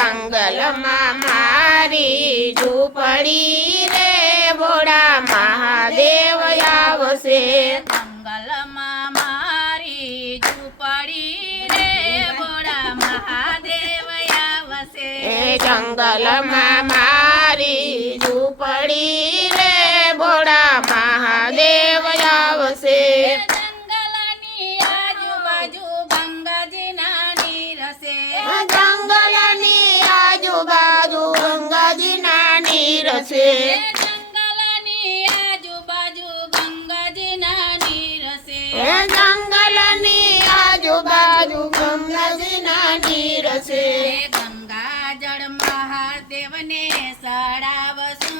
જંગલમાં મારી ઝૂંપડી રે ભોળા મહાદેવ આવશે જંગલમાં મારી ઝૂંપડી રે ભોળા મહાદેવ આવશે જંગલમાં મારી ઝૂંપડી રે ભોળા મહાદેવ આવશે જંગલની આજુબાજુ ગંગાજીના નીર છે જંગલની આજુબાજુ ગંગાજીના નીર છે જંગલની આજુબાજુ ગંગાજીના નીર છે જંગલની આજુબાજુ ગંગાજીના નીર છે ગંગાજળ મહાદેવને ચડાવશું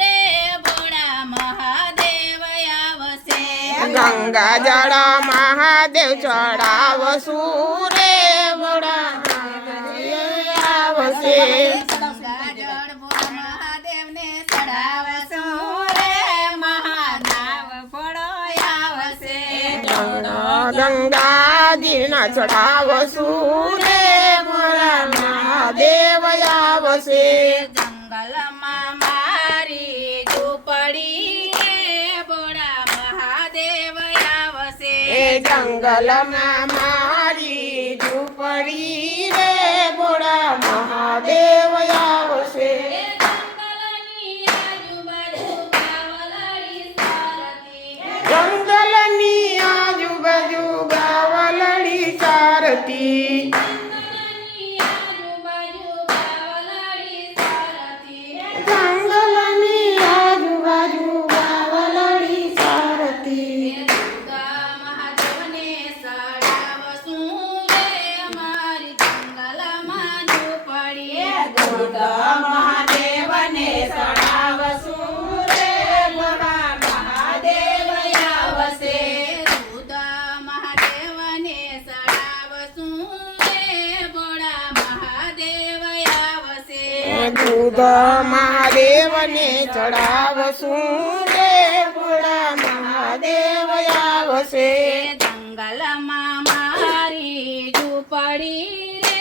રે ભોળા મહાદેવ આવશે ગંગાજળ મહાદેવ ચડાવશું રે ભોળા મહાદેવ આવશે ગંગાજળ ભોળા મહાદેવને ચડાવશું રે મહાદેવ ભોળો આવશે ગંગાજીના ચડાવશું રે ભોળા મહાદેવ આવશે જંગલમાં મારી ઝૂંપડી રે ભોળા મહાદેવ આવશે જંગલમાં મારી ઝૂંપડી રે ભોળા મહાદેવ આવશે જંગલની આજુબાજુ ગાવલડી સારથી જંગલની આજુબાજુ ગાવલડી ચારતી જંગલની આજુબાજુ ગાવલડી સારથી જંગલની આજુબાજુ ગાવલડી ચારતી દુર્ગા મહાદેવને ચડાવશું રે અમારી જંગલમાં ઝૂંપડી દુર્ગા મહાદેવને ચડાવશું રે ભોળા મહાદેવ આવશે દુર્ગા મહાદેવને ચડાવશું રે ભોળા મહાદેવ આવશે દૂધ મહાદેવને ચડાવશું રે ભોળા મહાદેવ આવશે જંગલમાં મારી ઝૂંપડી રે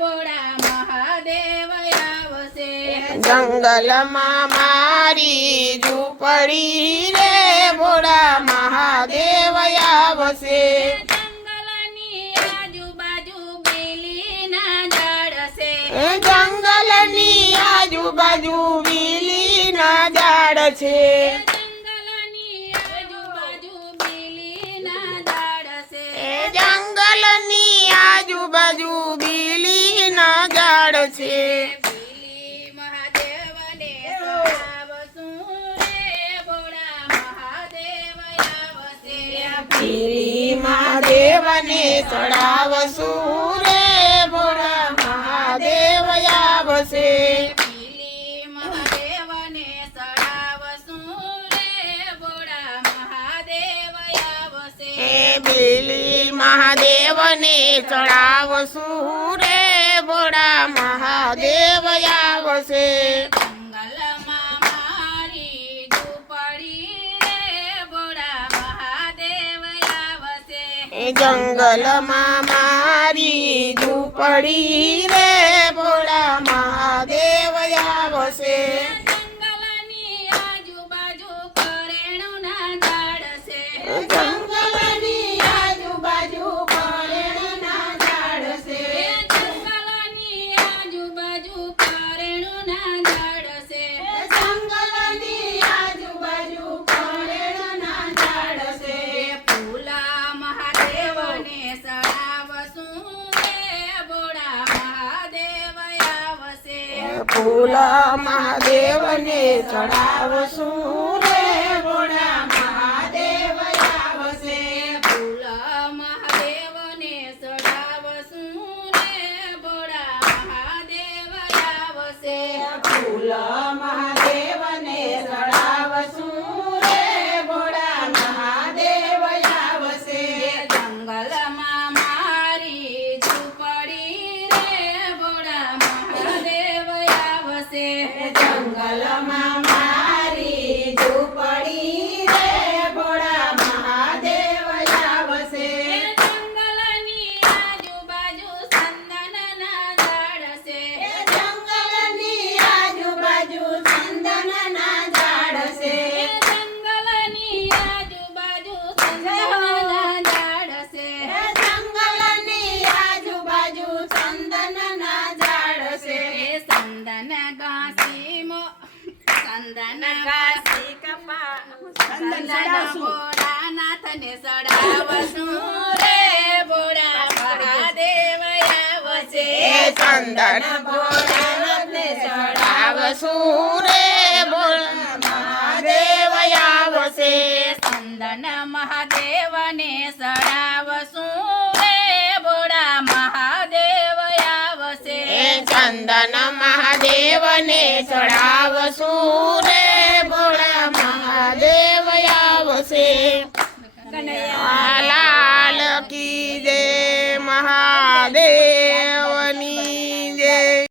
ભોળા મહાદેવ આવશે જંગલમાં મારી ઝૂંપડી રે ભોળા મહાદેવ આવશે જંગલની આજુબાજુ બેલીના ઝાડ છે જંગલની આજુબાજુ બીલીના ઝાડ છે જંગલની આજુબાજુ બેલીના ઝાડ છે જંગલની આજુબાજુ બીલીના ઝાડ છે બેલી મહાદેવને ચડાવશું રે ભોળા મહાદેવ આવશે બીલી મહાદેવને ચડાવશું રે ભોળા મહાદેવ આવશે બેલી મહાદેવને ચડાવશું રે ભોળા મહાદેવ આવશે બીલી મહાદેવને ચડાવશું રે ભોળા મહાદેવ આવશે જંગલમાં મારી ઝૂંપડી રે ભોળા મહાદેવ આવશે જંગલમાં મારી ઝૂંપડી રે ભોળા મહાદેવ આવશે જંગલની આજુબાજુ કરેણુના ઝાડ છે જંગલની આજુબાજુ કરેણના ઝાડ છે જંગલની આજુબાજુ કરેણુના ઝાડ છે જંગલની આજુબાજુ કરેણના ઝાડ છે ફૂલા મહાદેવને ચડાવશું રે ભોળા મહાદેવ આવશે ફૂલ મહાદેવને ચડાવશું રે ભોળા મહાદેવ આવશે ફૂલ મહાદેવને ચડાવશું રે ભોળા મહાદેવ આવશે ફૂલ મહાદેવને ચડાવશું રે ભોળા મહાદેવ આવશે જંગલમાં મારી ઝૂંપડી રે ભોળા મહાદેવ આવશે જંગલમાં મારી ઝૂંપડી ચંદન કાશી કપા ચંદન ચડાવશું ભોળાનાથને ચડાવશું રે ભોળા મહાદેવ આવશે ચંદન ભોળાનાથને ચડાવશું રે ભોળા મહાદેવ આવશે ચંદન મહાદેવને ચડાવશું રે ભોળા મહાદેવ આવશે ચંદન મહાદેવને ચડાવશું રે ભોળા મહાદેવ આવશે લાલ કી જય મહાદેવ